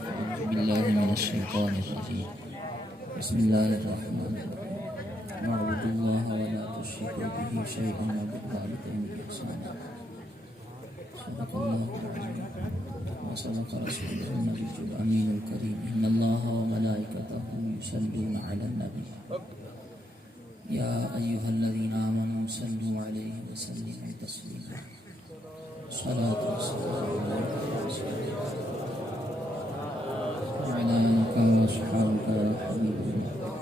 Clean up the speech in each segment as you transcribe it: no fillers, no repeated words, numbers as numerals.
أعوذ بالله من الشيطان الرجيم بسم الله الرحمن الرحيم واعبدوا الله ولا تشركوا به شيئا وبالوالدين إحسانا صدق الله العظيم وصدق رسوله النبي الأمين الكريم إن الله وملائكته يصلون على النبي يا أيها الذين آمنوا صلوا عليه وسلموا تسليما صلاة والسلام على آلك وأصحابك يا حبيب الله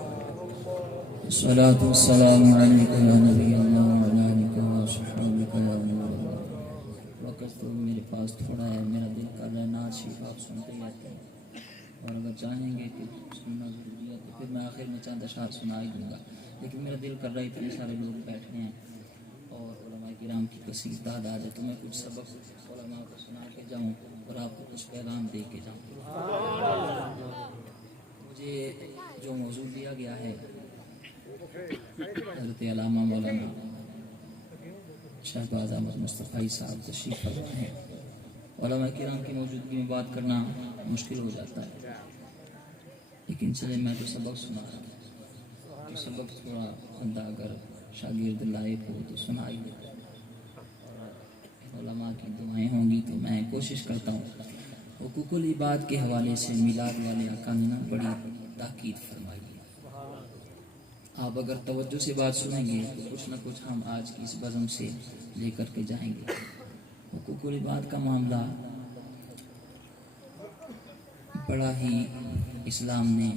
الصلاة والسلام عليك يا نبي الله وعلى آلك وأصحابك يا نور الله. وقت تو میرے پاس تھوڑا ہے، میرا دل کر رہا ہے نعت شریف آپ سنتے رہتے ہیں، اور اگر چاہیں گے کہ سننا ضروری ہے تو پھر میں آخر میں چند اشعار سنا ہی دوں گا، لیکن میرا دل کر رہا ہے اتنے سارے لوگ بیٹھے ہیں اور علماء کرام کی کثیر تعداد ہے تو میں کچھ سبق علماء کو سنا کے جاؤں اور آپ کو کچھ پیغام دے کے جاؤں. مجھے جو موضوع دیا گیا ہے حضرت علامہ مولانا شہباز احمد مصطفی صاحب تشریف فرما ہے. علماء کرام کی موجودگی میں بات کرنا مشکل ہو جاتا ہے، لیکن چلے میں تو سبق سنا رہا ہوں، تو سبق تھوڑا بندہ اگر شاگرد لائق ہو تو سنا ہی دے. علماء کی دعائیں ہوں گی تو میں کوشش کرتا ہوں. حقوق العباد کے حوالے سے میلاد والے آقا نے بڑی تاکید فرمائی ہے. آپ اگر توجہ سے بات سنیں گے تو کچھ نہ کچھ ہم آج کی اس بزم سے لے کر کے جائیں گے. حقوق العباد کا معاملہ بڑا ہی اسلام نے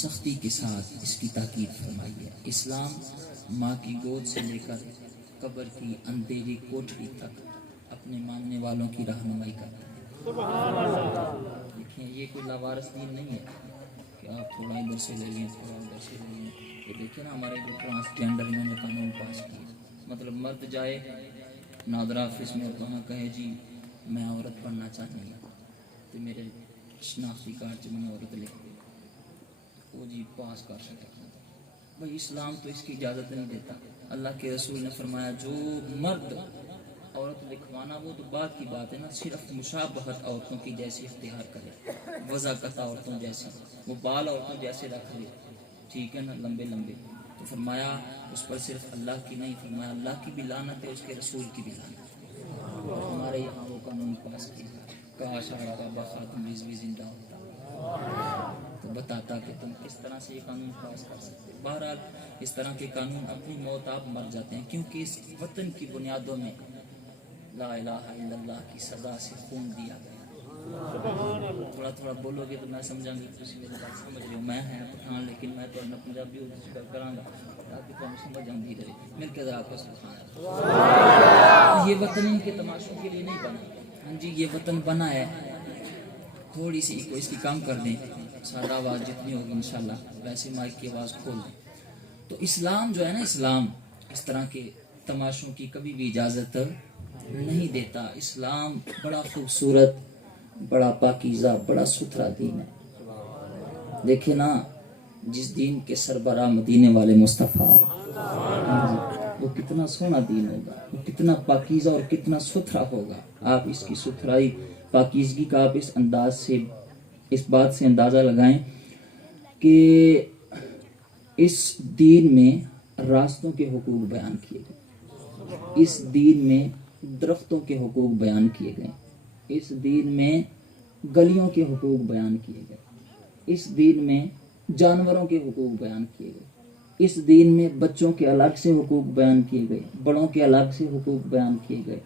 سختی کے ساتھ اس کی تاکید فرمائی ہے. اسلام ماں کی گود سے لے کر قبر کی اندھیری کوٹھری تک اپنے ماننے والوں کی رہنمائی کرتا ہے. دیکھیں یہ کوئی لاوارث دین نہیں ہے کہ آپ تھوڑا ادھر سے لے لیں تھوڑا ادھر سے لے لیں. یہ دیکھیں نا ہمارے جو ٹرانسجینڈر انہوں نے قانون پاس کیا، مطلب مرد جائے نادر آفس میں اور وہاں کہے جی میں عورت بننا چاہتی ہوں تو میرے شناختی کارڈ سے میں عورت لکھ دے وہ جی پاس کر سکتا. بھائی اسلام تو اس کی اجازت نہیں دیتا. اللہ کے رسول نے فرمایا جو مرد عورت لکھوانا وہ تو بات کی بات ہے نا، صرف مشابہت عورتوں کی جیسی اختیار کرے، وضاقت عورتوں جیسی، وہ بال عورتوں جیسے رکھ لے، ٹھیک ہے نا، لمبے لمبے. تو فرمایا اس پر صرف اللہ کی نہیں، فرمایا اللہ کی بھی لعنت ہے، اس کے رسول کی بھی لعنت ہے. ہمارے یہاں وہ قانون پاس کیا، کاش آقا بخاتم رضوی زندہ ہوتا تو بتاتا کہ تم کس طرح سے یہ قانون پاس کر سکتے. بہرحال اس طرح کے قانون اپنی موت آپ مر جاتے ہیں، کیونکہ اس وطن کی بنیادوں میں لا الہ الا اللہ کی سزا سے خون دیا گیا. تھوڑا تھوڑا بولو گے تو میں سمجھا گی تھی میری بات سمجھ رہے ہو. میں ہے پٹھان لیکن میں تو اپنا پنجابی کراں گا تاکہ تم سمجھ آندی رہے. مل کے ذرا کو سبحان اللہ. یہ وطن ان کے تماشوں کے لیے نہیں بنا. ہاں جی یہ وطن بنا ہے، تھوڑی سی کو اس کی کام کر دیں، سادہ آواز جتنی ہوگی انشاءاللہ ویسے مائک کی آواز کھول دیں. تو اسلام جو ہے نا، اسلام اس طرح کے تماشوں کی کبھی بھی اجازت نہیں دیتا. اسلام بڑا خوبصورت، بڑا پاکیزہ، بڑا ستھرا دین ہے. دیکھیں نا جس دین کے سربراہ مدینے والے مصطفیٰ، وہ کتنا سونا دین ہوگا، وہ کتنا پاکیزہ اور کتنا ستھرا ہوگا. آپ اس کی ستھرائی پاکیزگی کا آپ اس انداز سے، اس بات سے اندازہ لگائیں کہ اس دین میں راستوں کے حقوق بیان کیے گئے، اس دین میں درختوں کے حقوق بیان کیے گئے، اس دین میں گلیوں کے حقوق بیان کیے گئے، اس دین میں جانوروں کے حقوق بیان کیے گئے، اس دین میں بچوں کے الگ سے حقوق بیان کیے گئے، بڑوں کے الگ سے حقوق بیان کیے گئے،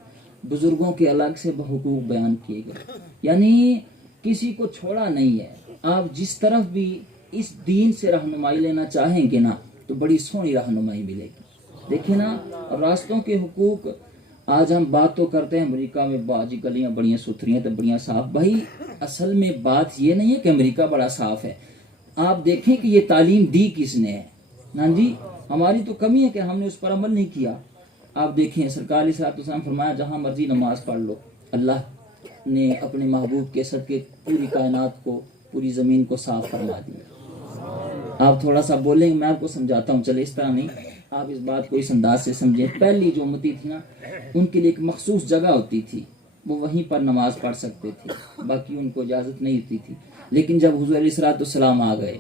بزرگوں کے الگ سے حقوق بیان کیے گئے. یعنی کسی کو چھوڑا نہیں ہے. آپ جس طرف بھی اس دین سے رہنمائی لینا چاہیں گے نا تو بڑی سونی رہنمائی ملے گی. دیکھیں نا راستوں کے حقوق. آج ہم بات تو کرتے ہیں امریکہ میں باجی گلیاں بڑی ستھری ہیں تو بڑی صاف. بھائی اصل میں بات یہ نہیں ہے کہ امریکہ بڑا صاف ہے. آپ دیکھیں کہ یہ تعلیم دی کس نے ہے. نا جی ہماری تو کمی ہے کہ ہم نے اس پر عمل نہیں کیا. آپ دیکھیں سرکار علیہ الصلوۃ والسلام فرمایا جہاں مرضی نماز پڑھ لو. اللہ نے اپنے محبوب کے صدقے پوری کائنات کو، پوری زمین کو صاف فرما دیا. آپ تھوڑا سا بولیں میں آپ کو سمجھاتا ہوں. چلے اس طرح نہیں، آپ اس بات کو اس انداز سے سمجھیں. پہلی جو امتی تھی نا ان کے لیے ایک مخصوص جگہ ہوتی تھی وہ وہیں پر نماز پڑھ سکتے تھے, باقی ان کو اجازت نہیں ہوتی تھی. لیکن جب حضور علیہ الصلوۃ والسلام آ گئے,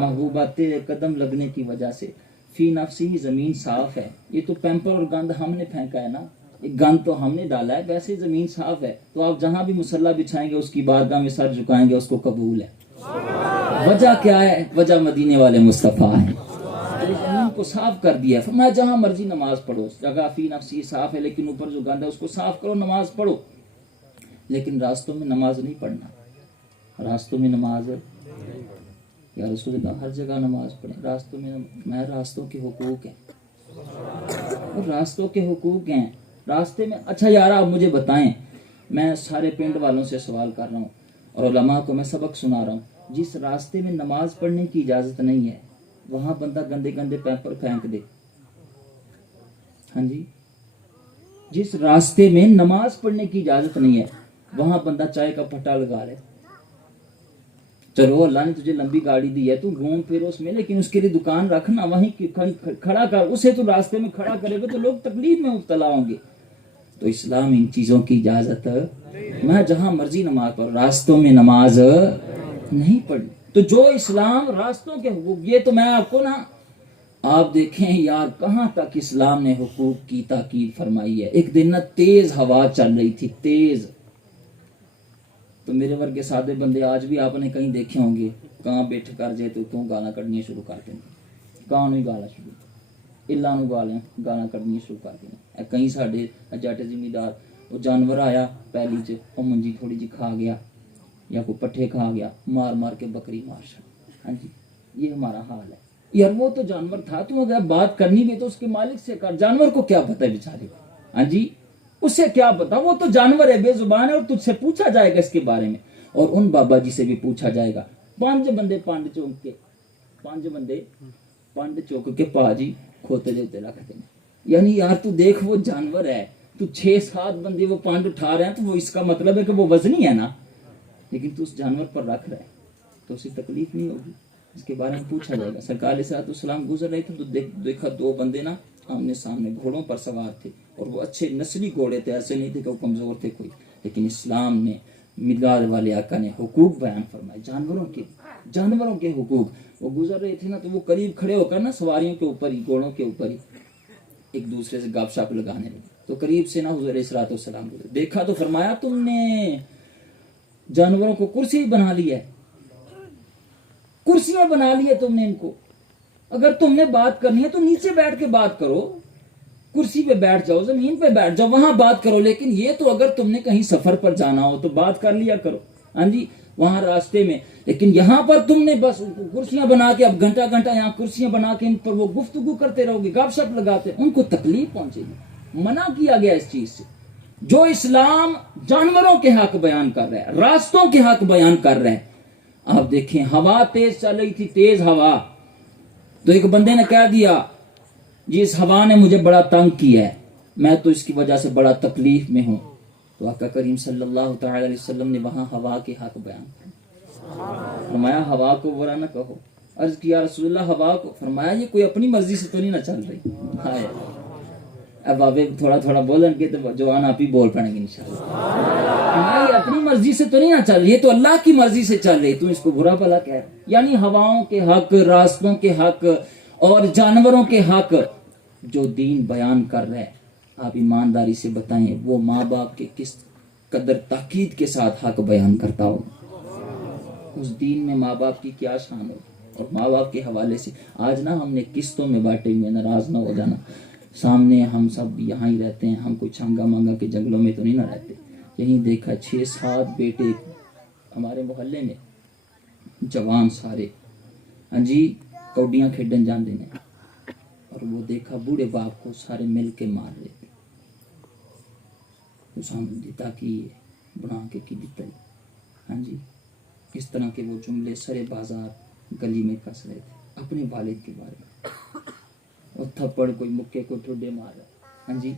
محبوبہ تیرے قدم لگنے کی وجہ سے فی نفسی زمین صاف ہے. یہ تو پیمپر اور گند ہم نے پھینکا ہے نا, ایک گند تو ہم نے ڈالا ہے, ویسے زمین صاف ہے. تو آپ جہاں بھی مصلی بچھائیں گے اس کی بارگاہ میں سر جھکائیں گے, اس کو قبول ہے. وجہ کیا ہے؟ وجہ مدینے والے مصطفیٰ ہیں. زمین کو صاف کر دیا. فرمایا جہاں مرضی نماز پڑھو, جگہ فی نفسی صاف ہے, لیکن اوپر جو گند ہے اس کو صاف کرو, نماز پڑھو. لیکن راستوں میں نماز نہیں پڑھنا. راستوں میں نماز یا رسول اللہ ہر جگہ نماز پڑھیں, راستوں میں راستوں کے حقوق ہیں, راستوں کے حقوق ہیں راستے میں. اچھا یار آپ مجھے بتائیں, میں سارے پنڈ والوں سے سوال کر رہا ہوں اور علماء کو میں سبق سنا رہا ہوں, جس راستے میں نماز پڑھنے کی اجازت نہیں ہے وہاں بندہ گندے گندے پیپر پھینک دے. ہاں جی, جس راستے میں نماز پڑھنے کی اجازت نہیں ہے وہاں بندہ چائے کا پھٹا لگا لے. چلو اللہ نے تجھے لمبی گاڑی دی ہے, تو گھوم پھر اس میں, لیکن اس کے لیے دکان رکھنا, وہیں کھڑا کر اسے. تو راستے میں کھڑا کرے گا تو لوگ تکلیف میں مبتلا ہوں گے. تو اسلام ان چیزوں کی اجازت, میں جہاں مرضی نماز پڑھ, راستوں میں نماز نہیں پڑھنی. تو جو اسلام راستوں کے حقوق, یہ تو میں آپ کو نا, آپ دیکھیں یار کہاں تک اسلام نے حقوق کی تاکید فرمائی ہے. ایک دن نا تیز ہوا چل رہی تھی, تیز. تو میرے ورگے سادے بندے آج بھی آپ نے کہیں دیکھے ہوں گے, کہاں بیٹھ کر جائے تو گانا کڑنی شروع کر دیں, کہاں نہیں گالا شروع, اللہ نو گانا کڑنی شروع کر دیں. کہیں ساڈے جٹ زمیندار, وہ جانور آیا پہلی چ, وہ منجی تھوڑی جی کھا گیا یا کوئی پٹھے کھا گیا, مار مار کے بکری مار چڑ. ہاں جی, یہ ہمارا حال ہے یار. وہ تو جانور تھا, تم اگر بات کرنی بھی تو اس کے مالک سے کر. جانور کو کیا پتہ ہے بیچارے کو, ہاں جی, اسے کیا پتا, وہ تو جانور ہے, بے زبان ہے, اور تجھ سے پوچھا جائے گا اس کے بارے میں, اور ان بابا جی سے بھی پوچھا جائے گا. 5 بندے پانڈ چوک کے پا جی کھوتے دیتے رکھتے ہیں. یعنی یار تو دیکھ, وہ جانور ہے, تو 6-7 بندے وہ پانڈ اٹھا رہے ہیں, تو وہ اس کا مطلب ہے کہ وہ وزنی ہے نا, لیکن تو اس جانور پر رکھ رہے ہیں تو اسے تکلیف نہیں ہوگی. اس کے بارے میں پوچھا جائے گا. سرکار علیہ السلام گزر رہے تھے تو دیکھا 2 بندے نا آمنے سامنے گھوڑوں پر سوار تھے, اور وہ اچھے نسلی گھوڑے تھے, ایسے نہیں تھے کہ وہ کمزور تھے کوئی. لیکن اسلام نے, مداد والے آقا نے حقوق بیان فرمائے, جانوروں کے حقوق. وہ گزر رہے تھے نا, تو وہ قریب کھڑے ہو کر نا سواریوں کے اوپر ہی, گھوڑوں کے اوپر ہی ایک دوسرے سے گپ شپ لگانے لگے. تو قریب سے نا حضور علیہ الصلوۃ والسلام دیکھا تو فرمایا, تم نے جانوروں کو کرسی بنا لی ہے, کرسیاں بنا لی ہے تم نے ان کو. اگر تم نے بات کرنی ہے تو نیچے بیٹھ کے بات کرو, کرسی پہ بیٹھ جاؤ, زمین پہ بیٹھ جاؤ, وہاں بات کرو. لیکن یہ تو اگر تم نے کہیں سفر پر جانا ہو تو بات کر لیا کرو, ہاں جی, وہاں راستے میں. لیکن یہاں پر تم نے بس کرسیاں بنا کے, اب گھنٹہ یہاں کرسیاں بنا کے ان پر وہ گفتگو کرتے رہو گے, گپ شپ لگاتے, ان کو تکلیف پہنچے گی. منع کیا گیا اس چیز سے. جو اسلام جانوروں کے حق بیان کر رہا ہے, راستوں کے حق بیان کر رہا ہے. آپ دیکھیں ہوا تیز چل رہی تھی, تیز ہوا, تو ایک بندے نے کہہ دیا جی اس ہوا نے مجھے بڑا تنگ کیا ہے, میں تو اس کی وجہ سے بڑا تکلیف میں ہوں. تو آقا کریم صلی اللہ تعالی علیہ وسلم نے وہاں ہوا کے حق بیان فرمایا, ہوا کو برا نہ کہو. عرض کیا رسول اللہ ہوا کو, فرمایا یہ کوئی اپنی مرضی سے تو نہیں نہ چل رہی. ہائے, اب بابے تھوڑا بولیں گے تو جوان آپ ہی بول پڑیں گے انشاءاللہ. یہ اپنی مرضی سے تو نہیں نہ چل رہی, یہ تو اللہ کی مرضی سے چل رہی, تم اس کو برا بھلا کہہ رہے. یعنی ہواؤں کے حق, راستوں کے حق اور جانوروں کے حق جو دین بیان کر رہے, آپ ایمانداری سے بتائیں وہ ماں باپ کے کس قدر تاکید کے ساتھ حق بیان کرتا ہو. اس دین میں ماں باپ کی کیا شان ہو. اور ماں باپ کے حوالے سے آج نا ہم نے قسطوں میں بانٹے ہوئے, ناراض نہ ہو جانا, سامنے ہم سب یہاں ہی رہتے ہیں, ہم کوئی چھانگا مانگا کے جنگلوں میں تو نہیں نہ رہتے. یہیں دیکھا 6-7 بیٹے ہمارے محلے میں, جوان سارے, ہاں جی, کوڈیاں کھیڈن جاندے نے, اور وہ دیکھا بوڑھے باپ کو سارے مل کے مار رہے تھے. اس ہم دیتا کی بنا کے کی دیتا ہی, ہاں جی, اس طرح کے وہ جملے سرے بازار گلی میں کس رہے تھے اپنے والد کے بارے میں. اور تھپڑ کوئی مکے کو ٹھڈے مار رہا ہے, ہاں جی.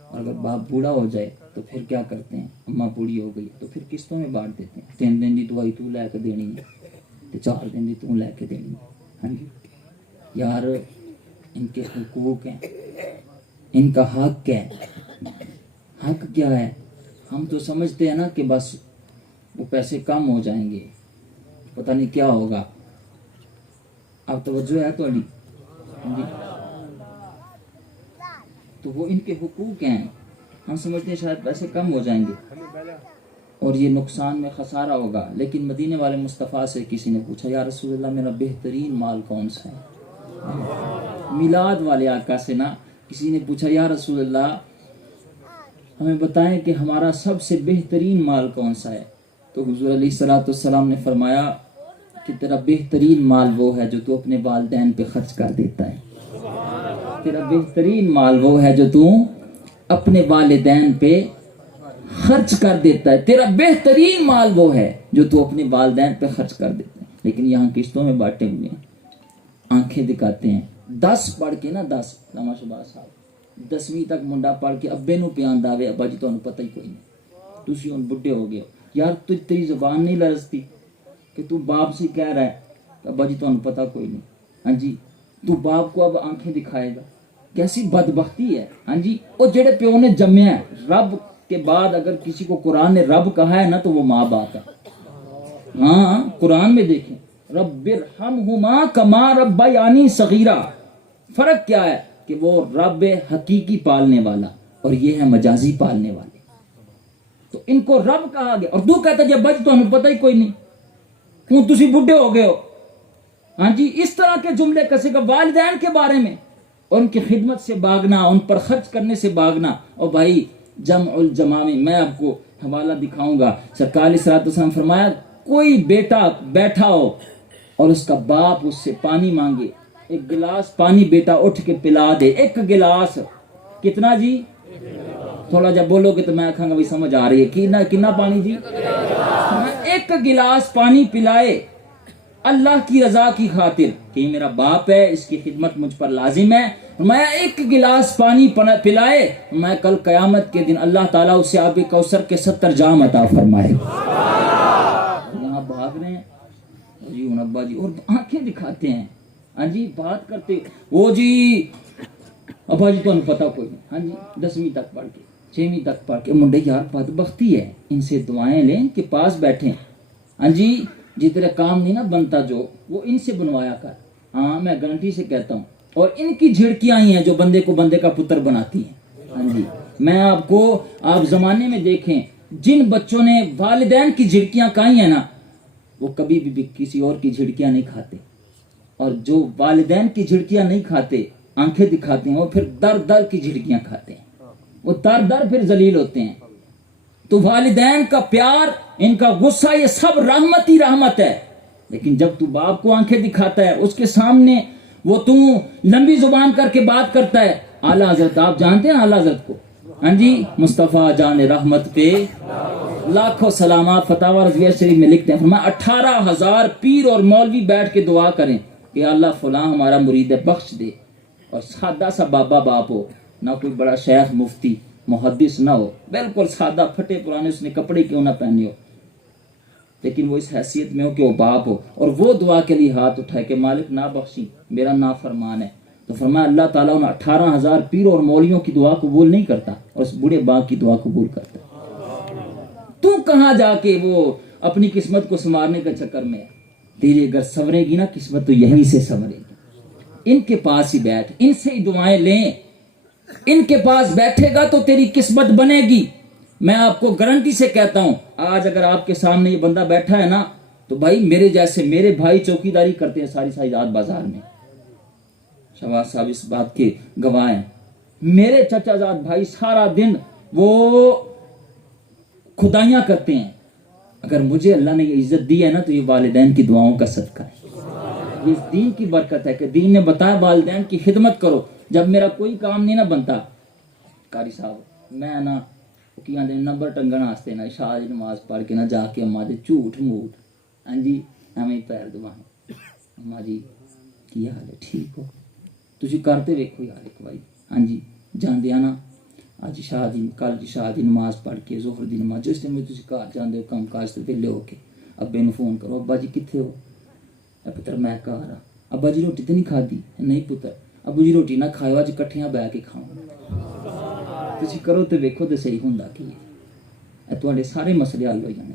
اور اگر باپ بوڑھا ہو جائے تو پھر کیا کرتے ہیں, اماں بوڑھی ہو گئی تو پھر قسطوں میں بانٹ دیتے ہیں. 3 دن دی دوائی تو لے کے دینی ہے, 4 دن دی تو لے کے دینی ہے, ہاں جی. یار ان کے حقوق ہیں, ان کا حق ہے, حق کیا ہے؟ ہم تو سمجھتے ہیں نا کہ بس وہ پیسے کم ہو جائیں گے، پتہ نہیں کیا ہوگا. اب توجہ ہے تو علی جی، تو وہ ان کے حقوق ہیں. ہم سمجھتے ہیں شاید پیسے کم ہو جائیں گے اور یہ نقصان میں خسارہ ہوگا. لیکن مدینے والے مصطفیٰ سے کسی نے پوچھا یا رسول اللہ میرا بہترین مال کون سا ہے؟ میلاد والے آقا سے نا کسی نے پوچھا یا رسول اللہ ہمیں بتائیں کہ ہمارا سب سے بہترین مال کون سا ہے؟ تو حضور علیہ الصلوۃ والسلام نے فرمایا کہ تیرا بہترین مال وہ ہے جو تو اپنے والدین پہ خرچ کر دیتا ہے. تیرا بہترین مال وہ ہے جو تو اپنے والدین پہ خرچ کر دیتا ہے. تیرا بہترین مال وہ ہے جو تو اپنے والدین پہ خرچ کر دیتا ہے. لیکن یہاں قسطوں میں بانٹے ہوئے ہیں، آنکھیں دکھاتے ہیں. 10 پڑھ کے نا 10 علامہ شہباز صاحب 10ویں تک منڈا پڑھ کے ابے نو پیان داوے ابا جی تانوں پتہ ہی کوئی نہیں، تسی ہن بڈھے ہو گئے ہو. یار تیری زبان نہیں لرزتی کہ تو باپ سے کہہ رہا ہے ابا جی تانوں پتہ کوئی نہیں. ہاں جی تو باپ کو اب آنکھیں دکھائے گا، کیسی بدبختی ہے. ہاں جی وہ جڑے پیو نے جمیا ہے، رب کے بعد اگر کسی کو قرآن نے رب کہا ہے نا تو وہ ماں باپ ہے. ہاں قرآن میں دیکھیں رب ارحمہما کما ربیانی صغیرا. فرق کیا ہے کہ وہ رب حقیقی پالنے والا اور یہ ہے مجازی پالنے والے. تو ان کو رب کہا گیا اور تو کہتا ہے جب بچ تو ہمیں پتہ ہی کوئی نہیں، کیوں تسی بڈھے ہو گئے ہو. ہاں جی اس طرح کے جملے کسے کا والدین کے بارے میں، ان کی خدمت سے بھاگنا، ان پر خرچ کرنے سے بھاگنا. اور بھائی جمع الجماع میں آپ کو حوالہ دکھاؤں گا. سرکار علیہ الصلوۃ والسلام فرمایا کوئی بیٹا بیٹھا ہو اور اس کا باپ اس سے پانی مانگے، ایک گلاس پانی بیٹا اٹھ کے پلا دے. ایک گلاس کتنا جی؟ تھوڑا جب بولو گے تو میں آکھاں گا بھی سمجھ آ رہی ہے کنا پانی جی؟ ایک گلاس پانی پلائے اللہ کی رضا کی خاطر کہ یہ میرا باپ ہے، اس کی خدمت مجھ پر لازم ہے. میں ایک گلاس پانی پلائے، میں کل قیامت کے دن اللہ تعالیٰ اسے آب کوثر کے 70 جام عطا فرمائے. یہاں بھاگ رہے ہیں جی ہن ابا جی اور آنکھیں دکھاتے ہیں. ہاں جی بات کرتے وہ جی ابا جی تمہیں پتہ کوئی نہیں. ہاں جی 10ویں تک پڑھ کے 6ویں تک پڑھ کے منڈے یار بدبختی ہے، ان سے دعائیں لیں، ان کے پاس بیٹھیں. ہاں جی جی تیرا کام نہیں نا بنتا جو وہ ان سے بنوایا کر. ہاں میں گارنٹی سے کہتا ہوں. اور ان کی جھڑکیاں ہی ہیں جو بندے کو بندے کا پتر بناتی ہیں. ہاں جی میں آپ زمانے میں دیکھیں جن بچوں نے والدین کی جھڑکیاں کھائی ہیں نا وہ کبھی بھی کسی اور کی جھڑکیاں نہیں کھاتے. اور جو والدین کی جھڑکیاں نہیں کھاتے آنکھیں دکھاتے ہیں وہ پھر در در کی جھڑکیاں کھاتے ہیں، وہ در در پھر ذلیل ہوتے ہیں. تو والدین کا پیار، ان کا غصہ، یہ سب رحمت ہی رحمت ہے. لیکن جب تو باپ کو آنکھیں دکھاتا ہے، اس کے سامنے وہ تو لمبی زبان کر کے بات کرتا ہے. اعلیٰ حضرت آپ جانتے ہیں اعلیٰ حضرت کو؟ ہاں جی مصطفیٰ جان رحمت پہ لاکھوں سلامات. فتاوی رضویہ شریف میں لکھتے ہیں فرمایا 18,000 پیر اور مولوی بیٹھ کے دعا کریں کہ اللہ فلاں ہمارا مرید ہے بخش دے. اور سادہ سا بابا باپ ہو، نہ کوئی بڑا شیخ مفتی محدث نہ ہو، بالکل سادہ پھٹے پرانے اس نے کپڑے کیوں نہ پہنے ہو، لیکن وہ اس حیثیت میں ہو کہ وہ باپ ہو اور وہ دعا کے لیے ہاتھ اٹھائے کہ مالک نہ بخشی میرا نافرمان ہے. تو فرمایا اللہ تعالیٰ ان 18,000 پیر اور مولیوں کی دعا قبول نہیں کرتا اور اس بوڑھے باپ کی دعا قبول کرتا. تو کہاں جا کے وہ اپنی قسمت کو سنوارنے کا چکر میں ہے. تیری اگر سنورے گی نا قسمت تو یہیں سے سنورے گی. ان کے پاس ہی بیٹھ، ان سے ہی دعائیں لیں. ان کے پاس بیٹھے گا تو تیری قسمت بنے گی. میں آپ کو گارنٹی سے کہتا ہوں آج اگر آپ کے سامنے یہ بندہ بیٹھا ہے نا تو بھائی میرے جیسے میرے بھائی چوکیداری کرتے ہیں ساری رات بازار میں. شہباز صاحب اس بات کے گواہ ہیں. میرے چچا زاد بھائی سارا دن وہ خدائیاں کرتے ہیں. اگر مجھے اللہ نے یہ عزت دی ہے نا تو یہ والدین کی دعاؤں کا صدقہ ہے. اس دین کی برکت ہے کہ دین نے بتایا والدین کی خدمت کرو. جب میرا کوئی کام نہیں نہ بنتا قاری صاحب میں نا کیا نمبر ٹنگن واسطے نا عشاء دی نماز پڑھ کے نہ جا کے اماں دے جھوٹ موٹ ہاں جی ایویں پیر دباؤں اماں جی کی حال ہے ٹھیک ہو تسی کرتے ویکھو یار ایک بھائی. ہاں جی جاندے نا اج عشاء دی کل عشاء دی نماز پڑھ کے ظہر دی نماز جس ٹائم تسی گھر جاندے ہو کام کاج تے ویلے ہو کے ابے نوں فون کرو ابا جی کتھے ہو؟ پتر میں گھر ہاں. ابا جی روٹی تے نہیں کھادی؟ نہیں پتر. ابو جی روٹی نہ کھائیو اج کٹھیاں بیٹھ کے کھاؤں. ਤੁਸੀਂ ਕਰੋ ਤੇ ਵੇਖੋ ਤੇ ਸਹੀ ਹੁੰਦਾ ਕੀ ਹੈ। ਇਹ ਤੁਹਾਡੇ ਸਾਰੇ ਮਸਲੇ ਹੱਲ ਹੋ ਜਾਣੇ।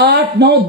8, 9,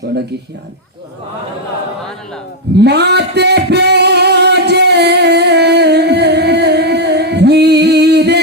ਤੁਹਾਡਾ ਕੀ ਖਿਆਲ ਹੈ? ਸੁਭਾਨ ਅੱਲਾਹ। ਮਾਂ ਤੇ ਪਿਓ ਜੇ ਹੀਰੇ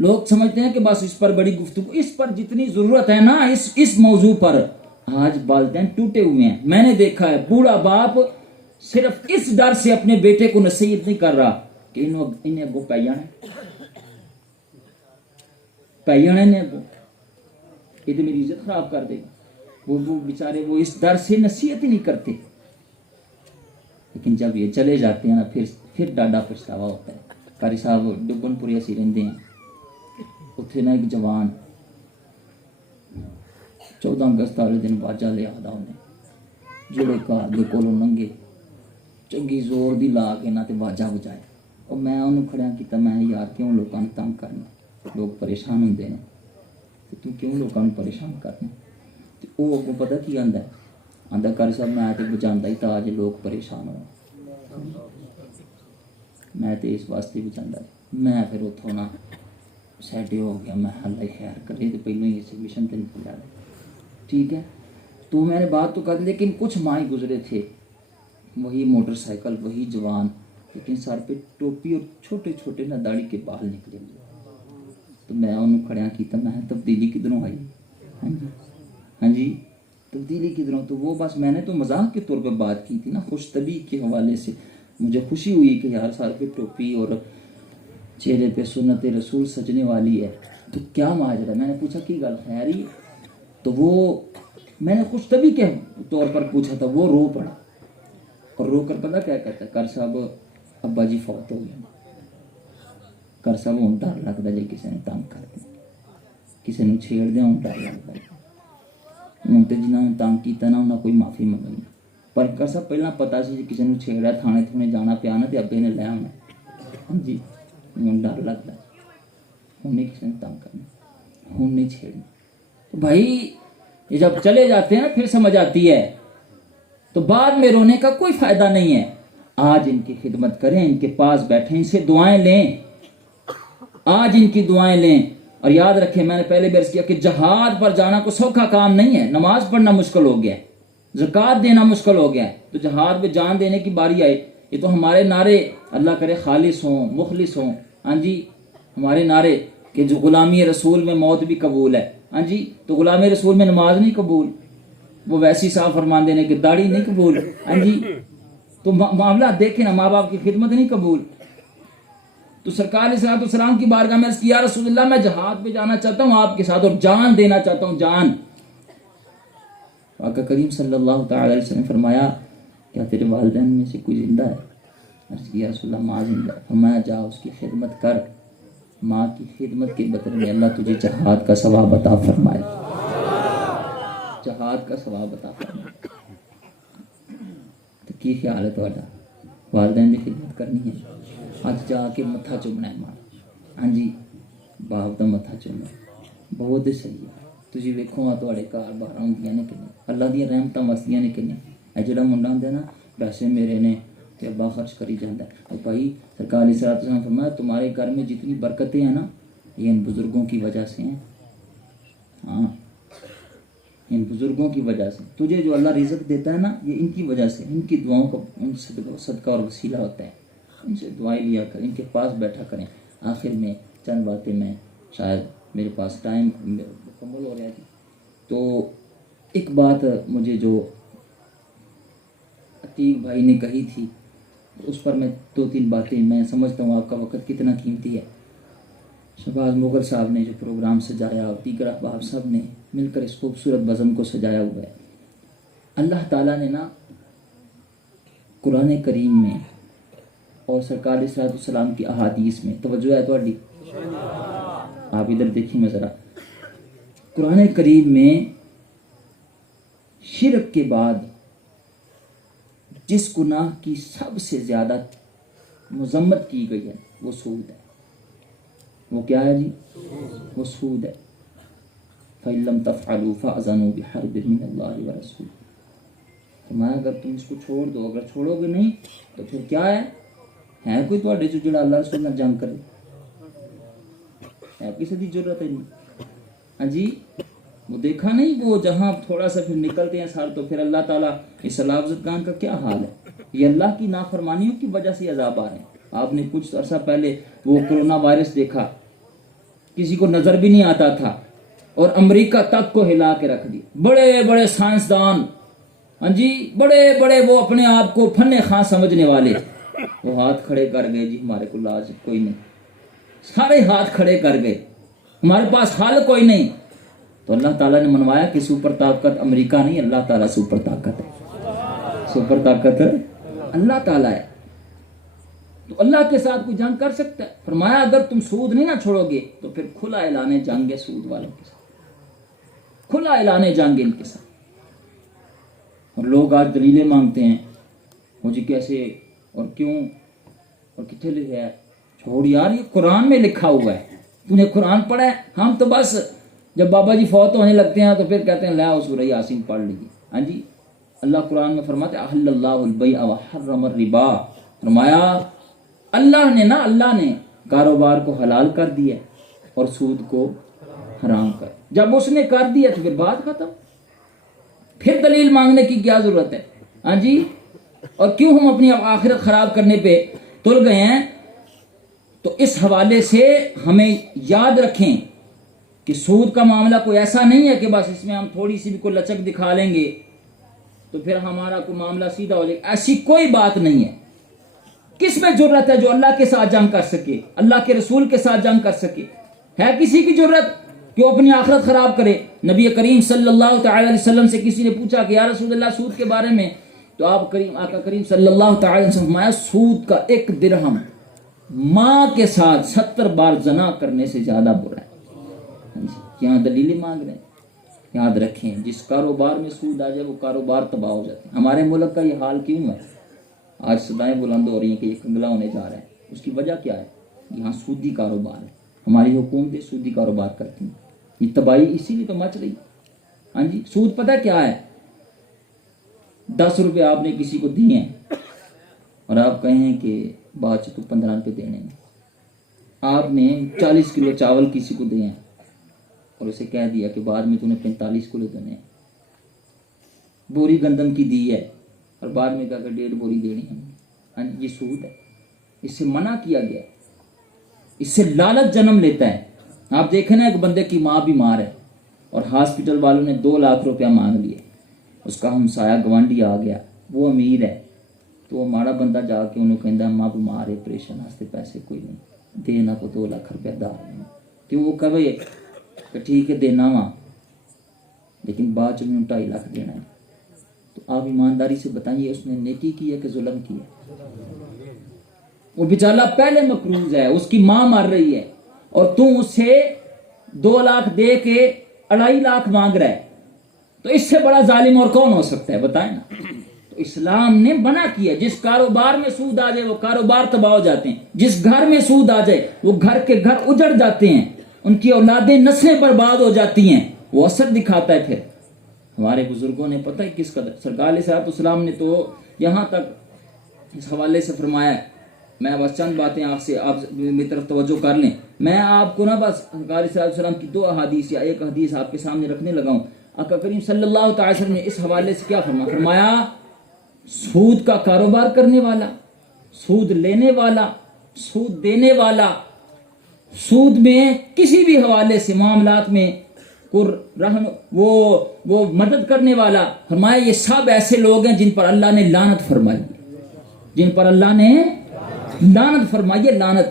لوگ سمجھتے ہیں کہ بس اس پر بڑی گفتگو، اس پر جتنی ضرورت ہے نا، اس موضوع پر آج والدین ٹوٹے ہوئے ہیں. میں نے دیکھا ہے بوڑھا باپ صرف اس ڈر سے اپنے بیٹے کو نصیحت نہیں کر رہا کہ انہیں اگو پی جانا انہیں اگو، یہ تو میری عزت خراب کر دے گا. وہ بیچارے وہ اس ڈر سے نصیحت ہی نہیں کرتے. لیکن جب یہ چلے جاتے ہیں نا پھر ڈاڈا پچھتاوا ہوتا ہے. قاری صاحب ڈبن پوری اسی رہندے ہیں، اتنے نہ ایک جوان 14 اگست والے دن باجا لیا انہیں جڑے گھر دے کولوں لنگے چنگی زور دی لا کے نہ تے باجا بجائے. اور میں انہوں کھڑیا کیتا، میں یار کیوں لوگوں نے تنگ کرنا، لوگ پریشان ہوندے نے تو کیوں لوگوں نے پریشان کرنا. وہ اگوں پتہ کی آندا ہے، آندا قاری صاحب میں تے بجاندا ہی تا جے لوگ پریشان ہو، میں تے اس واسطے بجاندا. میں پھر اتوں نہ سیڈے ہو گیا، میں اللہ خیر کرے تو پہلوں ہی اس مشن تے نکل جا. ٹھیک ہے، تو میں نے بات تو کر دی، لیکن کچھ ماہ گزرے تھے، وہی موٹر سائیکل، وہی جوان، لیکن سر پہ ٹوپی اور چھوٹے چھوٹے نہ داڑھی کے بال نکلے. تو میں انہوں کھڑیا کیتا، میں تبدیلی کدھروں آئی؟ ہاں جی تبدیلی کدھروں؟ تو وہ بس میں نے تو مذاق کے طور پہ بات کی تھی نا، خوش طبی کے حوالے سے. مجھے خوشی ہوئی کہ یار سر پہ ٹوپی اور چہرے پہ سنت رسول سجنے والی ہے. تو کیا ماجرا؟ میں نے پوچھا کی گل خیر ہی؟ تو وہ میں نے خوش طبی کے طور پر پوچھا تھا، وہ رو پڑا اور رو کر پتہ کیا کہتا ہے، قاری صاحب ابا جی فوت ہو گئے. قاری صاحب ہوں ڈر لگتا جی کسی نے تنگ کر دیں، کسی نے چھیڑ دیا ہوں ڈر لگتا ہے. ہوں تو جنہوں نے تنگ کیا نا انہیں کوئی معافی منگنی، پر قاری صاحب پہلے پتا سی جی کسی نے چھیڑا تھانے تھونے جانا پیا نا تو ابے نے لے آنا. ہاں جی ہوں ڈر لگتا ہے، ہوں نہیں کسی نے تنگ کرنا، ہوں نہیں چھیڑنا. تو بھائی یہ جب چلے جاتے ہیں نا پھر سمجھ آتی ہے، تو بعد میں رونے کا کوئی فائدہ نہیں ہے. آج ان کی خدمت کریں، ان کے پاس بیٹھیں، ان سے دعائیں لیں، آج ان کی دعائیں لیں. اور یاد رکھیں، میں نے پہلے بھی عرض کیا کہ جہاد پر جانا کوئی سوکھا کام نہیں ہے. نماز پڑھنا مشکل ہو گیا ہے، زکوٰۃ دینا مشکل ہو گیا ہے، تو جہاد میں جان دینے کی باری آئی. یہ تو ہمارے نعرے اللہ کرے خالص ہوں، مخلص ہوں. ہاں جی ہمارے نعرے کہ جو غلامی رسول میں موت بھی قبول ہے. ہاں جی تو غلام رسول میں نماز نہیں قبول، وہ ویسی صاحب فرمان دینے کہ داڑھی نہیں قبول. ہاں جی تو معاملہ دیکھیں نا، ماں باپ کی خدمت نہیں قبول. تو سرکار علیہ السلام کی بارگاہ میں عرض کیا، یا رسول اللہ میں جہاد پہ جانا چاہتا ہوں آپ کے ساتھ اور جان دینا چاہتا ہوں، جان. آقا کریم صلی اللہ تعالی علیہ وسلم فرمایا کیا تیرے والدین میں سے کوئی زندہ ہے؟ عرض کیا رسول اللہ ماں زندہ ہے. فرمایا جا اس کی خدمت کر، ماں کی خدمت کے بدلے میں اللہ تجھے جہاد کا ثواب عطا فرمائے، جہاد کا ثواب عطا فرمائے. تو کی خیال ہے تھوڑا؟ والدین کی خدمت کرنی ہے، اج جا کے متھا چومنا ہے ماں. ہاں جی باپ کا متھا چومنا بہت ہی صحیح ہے. تجھے ویکھو ہاں تھوڑے گھر باہر ہوندیاں نے کنے، اللہ دیا رحمتاں وسدیاں نے کنے. اے جڑا منڈا ہوندا نا پیسے میرے نے تے ابا خرچ کری جاتا ہے. اور بھائی سرکار علیہ السلام نے فرمایا تمہارے گھر میں جتنی برکتیں ہیں نا یہ ان بزرگوں کی وجہ سے ہیں. ہاں ان بزرگوں کی وجہ سے تجھے جو اللہ رزق دیتا ہے نا یہ ان کی وجہ سے، ان کی دعاؤں کا ان صدقہ اور وسیلہ ہوتا ہے. ان سے دعائیں لیا کریں، ان کے پاس بیٹھا کریں. آخر میں چند باتیں میں شاید میرے پاس ٹائم مکمل ہو رہا ہے. تو ایک بات مجھے جو عتیق بھائی نے کہی تھی اس پر میں 2-3 باتیں، میں سمجھتا ہوں آپ کا وقت کتنا قیمتی ہے. شہباز مغل صاحب نے جو پروگرام سجایا اور دیگر احباب صاحب نے مل کر اس خوبصورت بزم کو سجایا ہوا ہے. اللہ تعالیٰ نے نا قرآن کریم میں اور سرکار علیہ السلام کی احادیث میں، توجہ ہے تھوڑی، آپ ادھر دیکھیں میں ذرا، قرآن کریم میں شرک کے بعد جس گناہ کی سب سے زیادہ مذمت کی گئی ہے وہ سود ہے. وہ کیا ہے جی؟ وہ سود ہے. فَإِن لَمْ تَفْعَلُوا فَأْذَنُوا بِحَرْبٍ مِّنَ اللَّهِ وَرَسُولِهِ. فرمایا اگر تم اس کو چھوڑ دو، اگر چھوڑو گے نہیں تو پھر کیا ہے کوئی تھوڑے جو جڑا اللہ رسول نے جنگ کرے؟ ہے کسی کی ضرورت ہے نہیں. ہاں جی وہ دیکھا نہیں، وہ جہاں تھوڑا سا پھر نکلتے ہیں سر تو پھر اللہ تعالیٰ اس سلابزت خان کا کیا حال ہے. یہ اللہ کی نافرمانیوں کی وجہ سے عذاب آ رہے ہیں. آپ نے کچھ عرصہ پہلے وہ کرونا وائرس دیکھا، کسی کو نظر بھی نہیں آتا تھا، اور امریکہ تک کو ہلا کے رکھ دیا. بڑے بڑے سائنسدان، ہاں جی، بڑے بڑے وہ اپنے آپ کو فن خاں سمجھنے والے، وہ ہاتھ کھڑے کر گئے، جی ہمارے کو لاج کوئی نہیں. سارے ہاتھ کھڑے کر گئے، ہمارے پاس حل کوئی نہیں. تو اللہ تعالیٰ نے منوایا کہ سپر طاقت امریکہ نہیں، اللہ تعالیٰ سپر طاقت ہے. سپر طاقت اللہ تعالیٰ ہے. تو اللہ کے ساتھ کوئی جنگ کر سکتا ہے؟ فرمایا اگر تم سود نہیں نہ چھوڑو گے تو پھر کھلا اعلان جنگ ہے سود والوں کے ساتھ، کھلا اعلان جنگ ان کے ساتھ. اور لوگ آج دلیلیں مانگتے ہیں، مجھے کیسے اور کیوں اور کتنے لکھا ہے. چھوڑ یار، یہ قرآن میں لکھا ہوا ہے، تو نے قرآن پڑھا ہے. ہم تو بس جب بابا جی فوت ہونے لگتے ہیں تو پھر کہتے ہیں لا سورہ یاسین پڑھ لیجیے. ہاں جی، اللہ قرآن میں فرماتے احل اللہ البیع وحرم الربا. فرمایا اللہ نے کاروبار کو حلال کر دیا اور سود کو حرام کر. جب اس نے کر دیا تو پھر بات ختم، پھر دلیل مانگنے کی کیا ضرورت ہے؟ ہاں جی، اور کیوں ہم اپنی آخرت خراب کرنے پہ تل گئے ہیں؟ تو اس حوالے سے ہمیں یاد رکھیں کہ سود کا معاملہ کوئی ایسا نہیں ہے کہ بس اس میں ہم تھوڑی سی بھی کوئی لچک دکھا لیں گے تو پھر ہمارا کوئی معاملہ سیدھا ہو جائے گا. ایسی کوئی بات نہیں ہے. کس میں جرت ہے جو اللہ کے ساتھ جنگ کر سکے، اللہ کے رسول کے ساتھ جنگ کر سکے؟ ہے کسی کی جرت کہ وہ اپنی آخرت خراب کرے؟ نبی کریم صلی اللہ تعالی علیہ وسلم سے کسی نے پوچھا کہ یا رسول اللہ سود کے بارے میں، تو آقا کریم صلی اللہ تعالی علیہ وسلم فرمایا سود کا 1 درہم ماں کے ساتھ 70 بار زنا کرنے سے زیادہ برا ہے. یہاں دلیلیں مانگ رہے ہیں. یاد رکھیں جس کاروبار میں سود آ جائے وہ کاروبار تباہ ہو جاتے ہیں. ہمارے ملک کا یہ حال کیوں ہے؟ آج صدائیں بلند ہو رہی ہیں کہ یہ کنگلا ہونے جا رہا ہے. اس کی وجہ کیا ہے؟ یہاں سودی کاروبار ہے. ہماری حکومتیں سودی کاروبار کرتی ہیں. یہ تباہی اسی لیے تو مچ رہی. ہاں جی، سود پتہ کیا ہے؟ 10 روپے آپ نے کسی کو دیے ہیں اور آپ کہیں کہ بعد تو 15 روپے دینے ہیں. آپ نے 40 کلو چاول کسی کو دیے ہیں اور اسے کہہ دیا کہ بعد میں تو نے 45 کلو دینے ہیں. بوری گندم کی دی ہے اور بعد میں کہا کہ 1.5 بوری دینی ہے. ہاں جی، یہ سود ہے. اس سے منع کیا گیا. اس سے لالچ جنم لیتا ہے. آپ دیکھیں نا، ایک بندے کی ماں بیمار ہے اور ہاسپٹل والوں نے 2 لاکھ روپیہ مانگ لیے. اس کا ہمسایہ گوانڈی آ گیا، وہ امیر ہے، تو وہ ماڑا بندہ جا کے انہوں کہندا ماں بیمار ہے، آپریشن واسطے پیسے کوئی نہیں، دینا کو 2 لاکھ روپیہ دار نہیں. تو وہ کہے کہ ٹھیک ہے دینا وا، لیکن بعد میں 2.5 لاکھ دینا ہے. تو آپ ایمانداری سے بتائیے اس نے نیکی کی ہے کہ ظلم کی ہے؟ وہ بیچارہ پہلے مقروض ہے، اس کی ماں مر رہی ہے اور تم اس سے 2 لاکھ دے کے 2.5 لاکھ مانگ رہا ہے. تو اس سے بڑا ظالم اور کون ہو سکتا ہے؟ بتائیں نا. تو اسلام نے منع کیا. جس کاروبار میں سود آ جائے وہ کاروبار تباہ ہو جاتے ہیں. جس گھر میں سود آ جائے وہ گھر کے گھر اجڑ جاتے ہیں، ان کی اولادیں نسلیں برباد ہو جاتی ہیں. وہ اثر دکھاتا ہے. پھر ہمارے بزرگوں نے پتہ ہے کس قدر، سرکار علیہ الصلوۃ والسلام نے تو یہاں تک اس حوالے سے فرمایا. میں بس چند باتیں آپ میری طرف توجہ کر لیں. میں آپ کو نا بس سرکار علیہ الصلوۃ والسلام کی 2 احادیث یا 1 حدیث آپ کے سامنے رکھنے لگا ہوں. آقا کریم صلی اللہ تعالی وسلم نے اس حوالے سے کیا فرمایا؟ سود کا کاروبار کرنے والا، سود لینے والا، سود دینے والا، سود میں کسی بھی حوالے سے معاملات میں وہ مدد کرنے والا، فرمایا یہ سب ایسے لوگ ہیں جن پر اللہ نے لعنت فرمائی، جن پر اللہ نے لعنت فرمائی ہے. لعنت.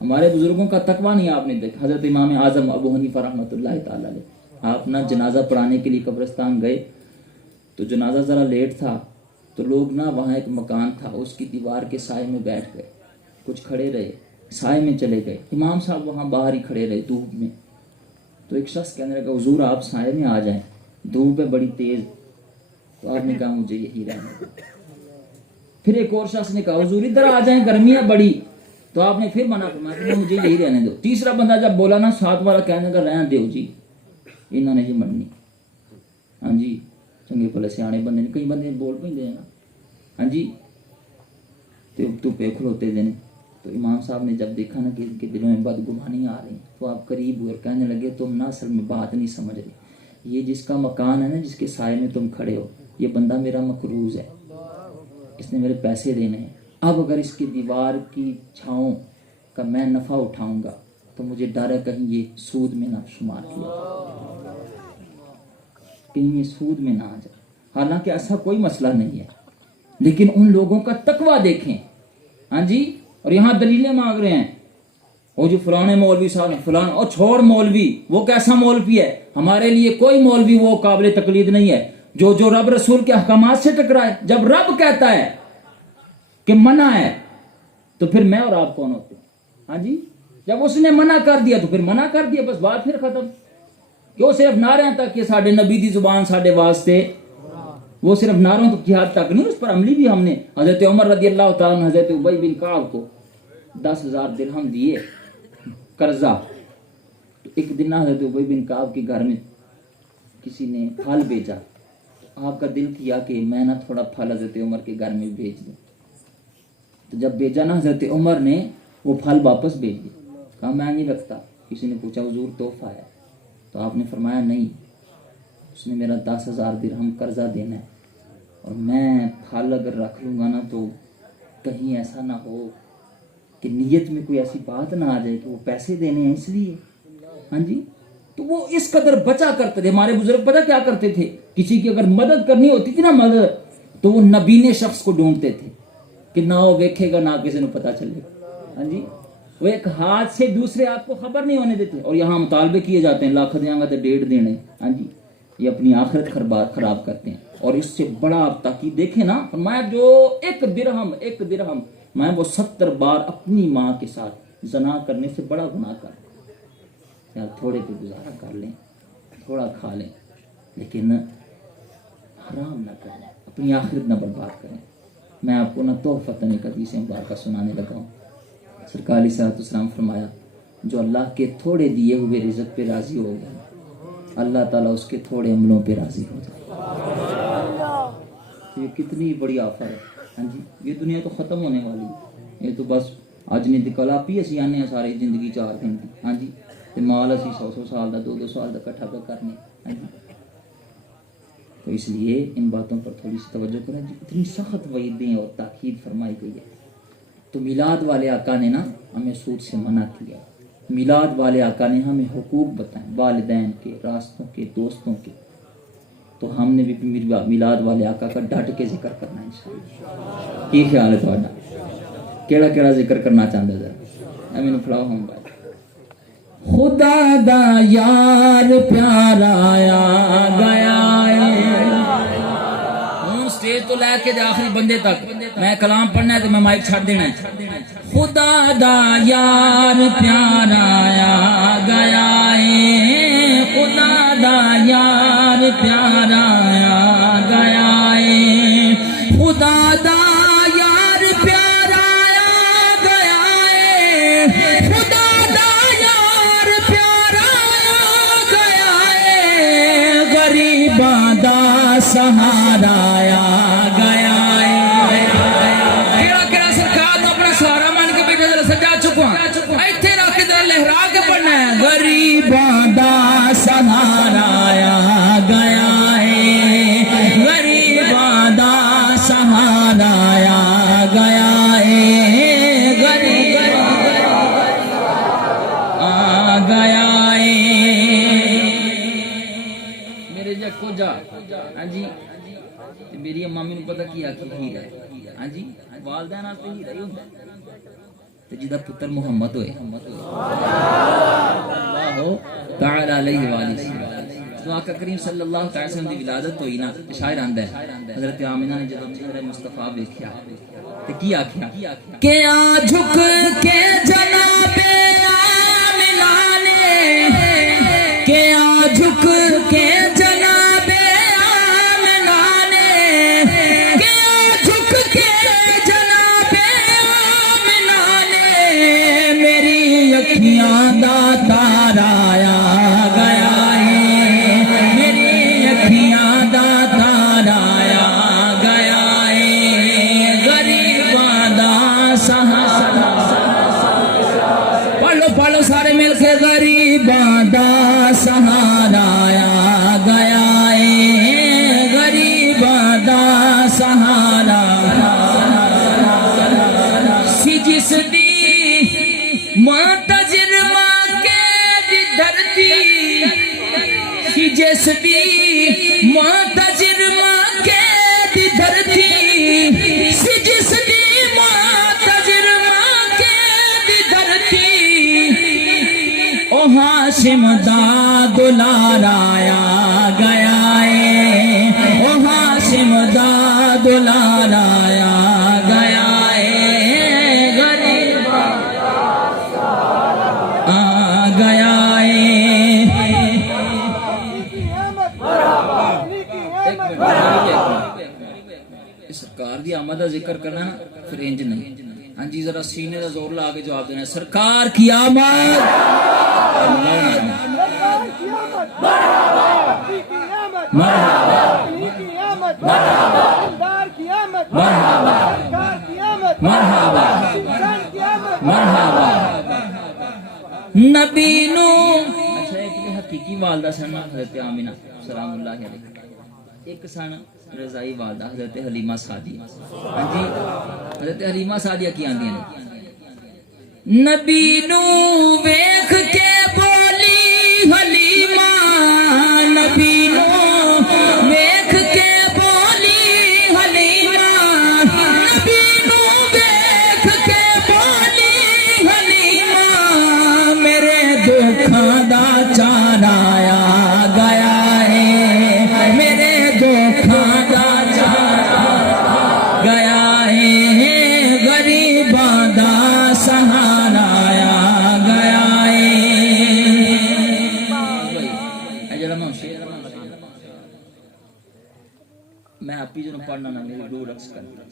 ہمارے بزرگوں کا تقویٰ نہیں آپ نے دیکھا. حضرت امام اعظم ابو حنیفہ رحمۃ اللہ تعالی علیہ، آپ نا جنازہ پڑھانے کے لیے قبرستان گئے تو جنازہ ذرا لیٹ تھا تو لوگ نا وہاں ایک مکان تھا اس کی دیوار کے سائے میں بیٹھ گئے. کچھ کھڑے رہے، سائے میں چلے گئے. امام صاحب وہاں باہر ہی کھڑے رہے دھوپ میں. تو ایک شخص کہنے لگا حضور آپ سائے میں آ جائیں، دھوپ ہے بڑی تیز. تو آپ نے کہا مجھے یہی رہنے دو. پھر ایک اور شخص نے کہا حضور ادھر آ جائیں گرمیاں بڑی. تو آپ نے پھر منع فرمایا کہ مجھے یہی رہنے دو. تیسرا بندہ جب بولا نا، 7 والا کہنے لگا رہنے دو جی، انہوں نے جی مننی. ہاں جی، چنگے بھلے سیانے بندے نے، کئی بندے بول پہ ہیں نا. ہاں جی، تو پہ کھلوتے دن. تو امام صاحب نے جب دیکھا نا کہ ان کے دلوں میں بدگمانی آ رہی تو آپ قریب ہوئے اور کہنے لگے تم نہ اصل میں بات نہیں سمجھ رہے. یہ جس کا مکان ہے نا، جس کے سائے میں تم کھڑے ہو، یہ بندہ میرا مقروض ہے، اس نے میرے پیسے دینے ہیں. اب اگر اس کی دیوار کی چھاؤں کا میں نفع اٹھاؤں گا تو مجھے ڈر ہے کہیں یہ سود میں نہ شمار کیا، کہیں یہ سود میں نہ آ جائے۔ حالانکہ ایسا کوئی مسئلہ نہیں ہے، لیکن ان لوگوں کا تقویٰ دیکھیں، ہاں جی، اور یہاں دلیلیں مانگ رہے ہیں، وہ جو فلانے مولوی صاحب ہیں فلان، اور چھوڑ مولوی، وہ کیسا مولوی ہے؟ ہمارے لیے کوئی مولوی وہ قابل تقلید نہیں ہے جو رب رسول کے احکامات سے ٹکرائے۔ جب رب کہتا ہے کہ منع ہے تو پھر میں اور آپ کون ہوتے ہیں؟ ہاں جی، جب اس نے منع کر دیا تو پھر منع کر دیا، بس بات پھر ختم۔ کیوں صرف نعرے تک کہ ساڈے نبی دی زبان ساڈے واسطے، وہ صرف نعروں کی حد تک نہیں، اس پر عملی بھی ہم نے۔ حضرت عمر رضی اللہ تعالیٰ عنہ حضرت ابی بن کعب کو 10,000 درہم دیے قرضہ، تو ایک دن حضرت ابی بن کعب کے گھر میں کسی نے پھل بھیجا، تو آپ کا دل کیا کہ میں نہ تھوڑا پھل حضرت عمر کے گھر میں بھیج دوں، تو جب بھیجا نا حضرت عمر نے وہ پھل واپس بھیج دیا، کہا میں نہیں رکھتا۔ کسی نے پوچھا حضور تحفہ ہے، تو آپ نے فرمایا نہیں، اس نے میرا 10,000 درہم قرضہ دینا ہے، اور میں پھل اگر رکھ لوں گا نا تو کہیں ایسا نہ ہو کہ نیت میں کوئی ایسی بات نہ آ جائے کہ وہ پیسے دینے ہیں اس لیے، ہاں جی۔ تو وہ اس قدر بچا کرتے تھے۔ ہمارے بزرگ پتہ کیا کرتے تھے؟ کسی کی اگر مدد کرنی ہوتی تھی نا، مدد، تو وہ نبینے شخص کو ڈھونڈتے تھے کہ نہ وہ دیکھے گا نہ کسی نے پتہ چلے گا، ہاں جی۔ وہ ایک ہاتھ سے دوسرے ہاتھ کو خبر نہیں ہونے دیتے۔ اور یہاں مطالبے کیے جاتے ہیں، لاکھ دیں گا تو 1.5 دینے، ہاں جی، یہ اپنی آخرت خراب کرتے ہیں۔ اور اس سے بڑا آپ تاکید دیکھیں نا، فرمایا جو ایک درہم میں وہ 70 بار اپنی ماں کے ساتھ زنا کرنے سے بڑا گناہ کر، یار تھوڑے پہ گزارا کر لیں، تھوڑا کھا لیں، لیکن حرام نہ کریں، اپنی آخرت نہ برباد کریں۔ میں آپ کو نہ تحفتاً ایک حدیث مبارکہ سنانے لگا ہوں۔ سرکار علیہ الصلوۃ والسلام فرمایا، جو اللہ کے تھوڑے دیے ہوئے رزق پہ راضی ہو گیا، اللہ تعالیٰ اس کے تھوڑے عملوں پہ راضی ہو جائے۔ یہ کتنی بڑی آفر ہے، ہاں جی۔ یہ دنیا تو ختم ہونے والی ہے، یہ تو بس اج نہیں تو کل آپ ہی اسی آنے ہیں ساری زندگی 4 دن کی، ہاں جی، تے مال اسی 100 سال کا 200 سال کا کٹھا پہ کرنے، ہاں جی۔ تو اس لیے ان باتوں پر تھوڑی سی توجہ کریں، جو اتنی سخت وعیدیں اور تاکید فرمائی گئی ہے۔ تو میلاد والے آقا نے نا ہمیں سود سے منع کیا، میلاد والے آقا نے ہمیں حقوق بتائیں، والدین کے، راستوں کے، دوستوں کے، تو ہم نے بھی میلاد والے آقا کا ڈٹ کے ذکر کرنا ہے انشاءاللہ۔ کی خیال ہے تھوڑا؟ کیڑا ذکر کرنا چاہتا ذرا میں پڑھاؤ ہوں بات۔ خدا دا یار پیارا آیا گیا ہوں، اسٹیج تو لے کے آخری بندے تک میں کلام پڑھنا ہے تو میں مائک چھڑ دینا ہے۔ خدا دا یار پیارا آیا گیا ہے، خدا دا یار پیارا آیا گیا ہے، خدا دا یار پیارا آیا گیا ہے، خدا دا یار پیارا آیا گیا ہے، غریباں دا سہارا آیا گیا ہے۔ کیڑا سرکار تو اپنا سہارا مان کے بیٹھے ذرا سجا چکا ایتھے رکھ کے ذرا لہرا کے پڑھنا ہے، غریباں دا سہارا آیا گیا ہے، غریباں دا سہارا آیا گیا ہے، غریباں آ گیا ہے۔ میرے جا کو جا، ہاں جی، میری مامی نے پتہ کیا کہ ہیرا ہے، ہاں جی، والدین واسطے ہیرا ہی ہوندا ہے، تے جدا پتر محمد ہوئے اللہ تعالی علیہ وآلہ وسلم، تو آقا کریم صلی اللہ تعالی وسلم دی ولادت ہوئی نا، شاعر آندا ہے حضرت آمنہ نے جب چہرہ مصطفیٰ دیکھا تے کی آکھیا کہ آ جھک کے جناب آمنہ نے، کہ آ جھک کے جناب آمنہ نے، کہ آ جھک کے جناب آمنہ نے، میری اکھیاں دا تارا آیا گیا ہے، میری اکھیاں دا تارا آیا گیا ہے، غریباں دا سہارا۔ پڑھ لو سارے مل کے، غریباں دا سہارا آیا گیا ہے، غریباں دا سہارا۔ سی جس دی منتظر ماں جس دی معتذر ماں کے دی دھرتی سی جس دی معتذر ماں کے دی دھرتی او ہاشم دا دلال آیا گیا ہے او ہاشم دا دلال آیا گیا ہے غریب آ گیا سرکار دی آمد کا ذکر کرنا نا پھر انج نہیں. ہاں جی ذرا سینے کا زور لا کے جواب دینا سرکار کی آمد نبی نو. اچھا ایک حقیقی والدہ سن حضرت آمینہ سلام اللہ علیہ، ایک سن رضائی والدہ حضرت حلیمہ سعدیہ. ہاں جی حضرت حلیمہ سعدیہ کی آندی ہیں نبی نو ویکھ کے بولی حلیمہ نبی نو ویکھ کے بولی حلیمہ نبی نو ویکھ کے بولی حلیمہ میرے دکھاں دا چار آیا گیا ہے میرے دکھاں دا چار گیا ہے غریباں دا سہارا آیا گیا ہے. میں آپ ہی جو پڑھنا نا میری روح رقص کرنا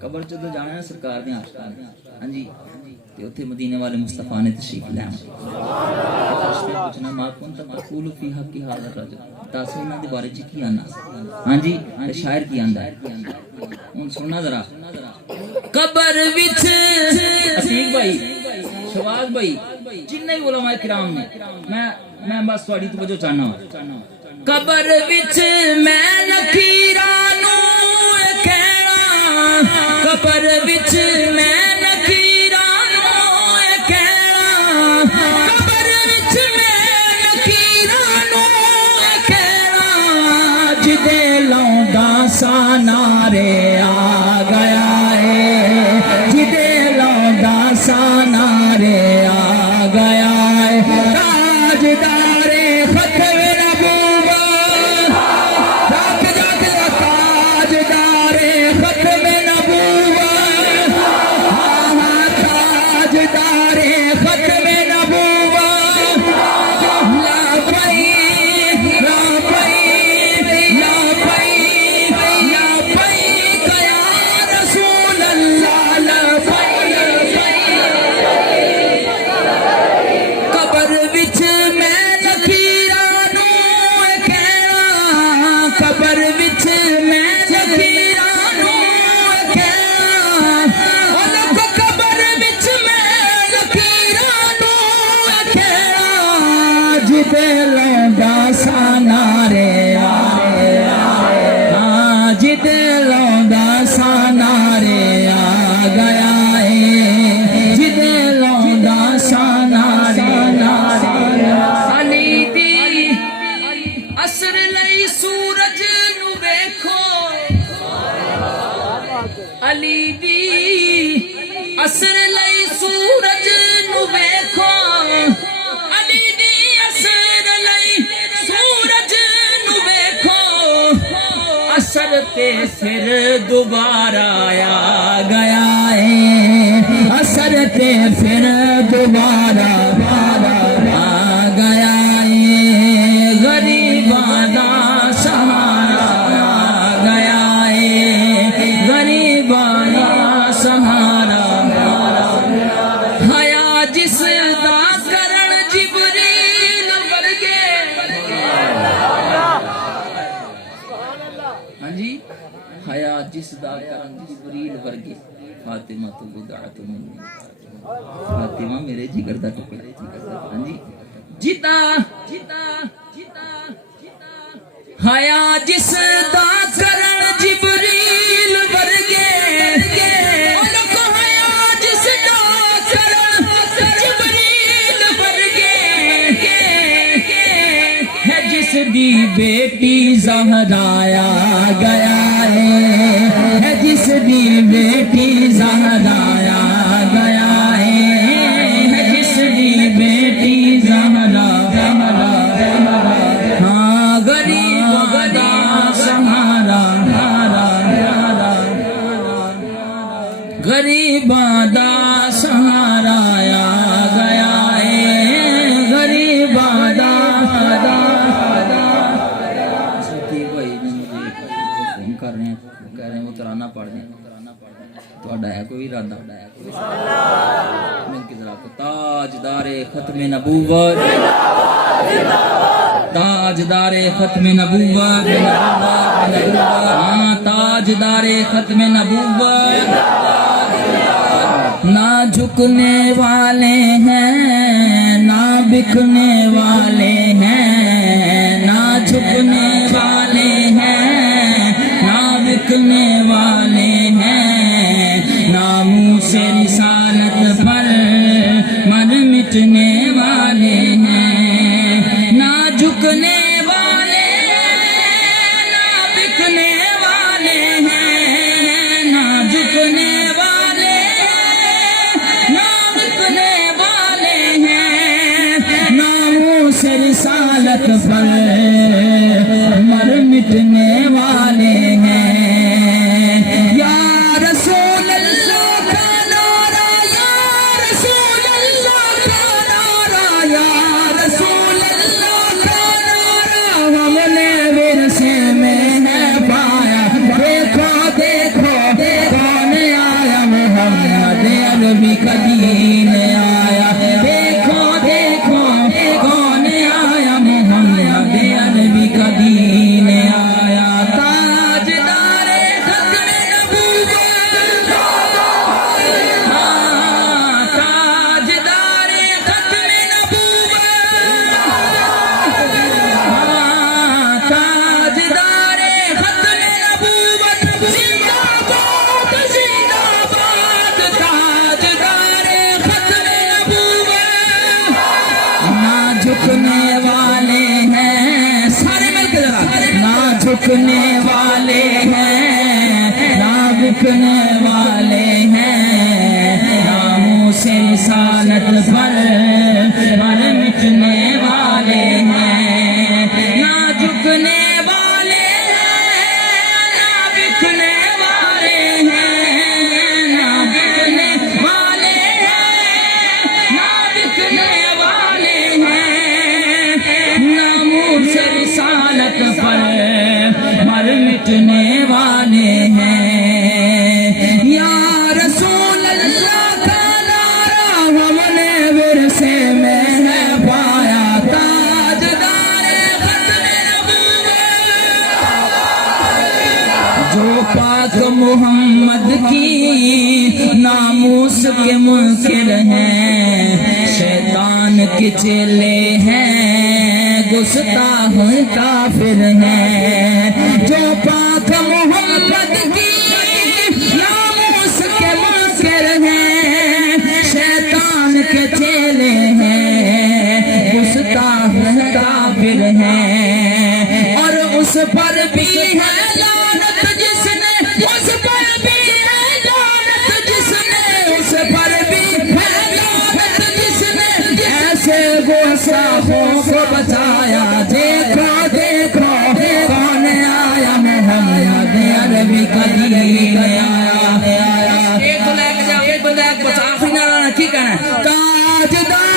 قبر چ تو جانا سرکار دے آشکار. ہاں جی تے اوتھے مدینے والے مصطفیٰ نے تشریف لے پوچھنا ما کون تقول فی حق ھذا الرجل دس انہاں دے بارے چ کی آنا. ہاں جی تے شاعر کی آندا ہے ہن سننا ذرا. قبر وچ عتیق بھائی شواز بھائی جتنے بھی علماء کرام نے میں بس تہاڈی توجہ چاہنا ہوں. قبر وچ میں نکیراں نو کہنا قبر وچ میں نکیراں نو کہنا قبر وچ میں نکیراں نو کہنا جدے لوندا سا نارے آ گیا ہے جدے لوندا سا نارے آ گیا ہے تاجدار ختم علی دی اثر لئی سورج نو ویکھو علی دی اثر لئی سورج نو ویکھو اثر تے پھر دوبارہ آیا گیا ہے اثر تے پھر دوبارہ آ گیا ہے غریباں دا سہارا آ گیا ہے غریباں دا سہارا حیا جس دا کرن جبریل ورگے. ہاں جی حیا جس دا کرن جبریل ورگے فاطمہ تو بدعت منی فاطمہ میرے جگر دا ٹکڑا. ہاں جی جتا حیا جس دا کرن جبریل ورگے حیا جس دا کرن جبریل ورگے ہے جس دی بیٹی زہرایا گیا ہے جس کی بیٹی زہرایا گیا ہے جس کی بیٹی زہرا ہاں غریب کا سہارا غریب دا سہارا گیا ہے غریب دا کر رہے ہیں کہہ رہے ہیں وہ ترانہ پڑھ دیں تو ہے کوئی ارادہ من کی ذرا کو تاجدار ختم نبوت تاجدار ختم نبوت ہاں تاجدار ختم نبوت نہ جھکنے والے ہیں نہ بکنے والے ہیں نہ جھکنے والے ہیں نہ بکنے والے ہیں ناموس رسالت پر مر مٹنے والے ہیں نہ جھکنے والے نہ بکنے والے ہیں نہ جھکنے والے نہ بکنے والے ہیں ناموس رسالت پر مر مٹنے والے ہیں یا رسول اللہ کا نعرہ یا رسول اللہ کا نعرہ یا رسول اللہ کا نعرہ ہم نے ورثے میں ہے پایا دیکھو دیکھو کون آیا محمد عربی کا دین آیا دیکھو دیکھو کون آیا محمد عربی کا دین آیا تاجدار ختم نبوت ہاں تاجدار ختم نبوت ہاں تاجدار ختم نبوت زندہ باد تاجدار ختم نبوت نہ جھکنے والے ہیں سارے مل کے ذرا نہ جھکنے والے ہیں نہ بکنے والے ہیں ناموس رسالت پر مر مٹنے والے ہیں نہ جھکنے والے ہیں نہ بکنے والے ہیں نہ بکنے والے ہیں نہ بکنے والے ہیں ناموس رسالت پر مر مٹنے والے ہیں یا رسول اللہ کا نعرہ ہم نے ورثے میں ہے پایا تاجدار ختم نبوت جو پاک محمد کی ناموس کے منکر ہیں شیطان کے چیلے ہیں گستاخ کافر ہیں جو پاک محمد کی ناموس کے منکر ہیں شیطان کے چیلے ہیں گستاخ کافر ہیں اور اس پر بھی ہے لعنت جس نے اس پر بھی ہے لعنت جس نے اس پر بھی ہے لعنت جس نے ایسے گستاخوں کو بچایا دیکھو دیکھو کون آیا محمد عربی کا دین آیا ایک تو لے کے جا ایک بندہ کو آخری نہ کی کہنا ہے تاجدار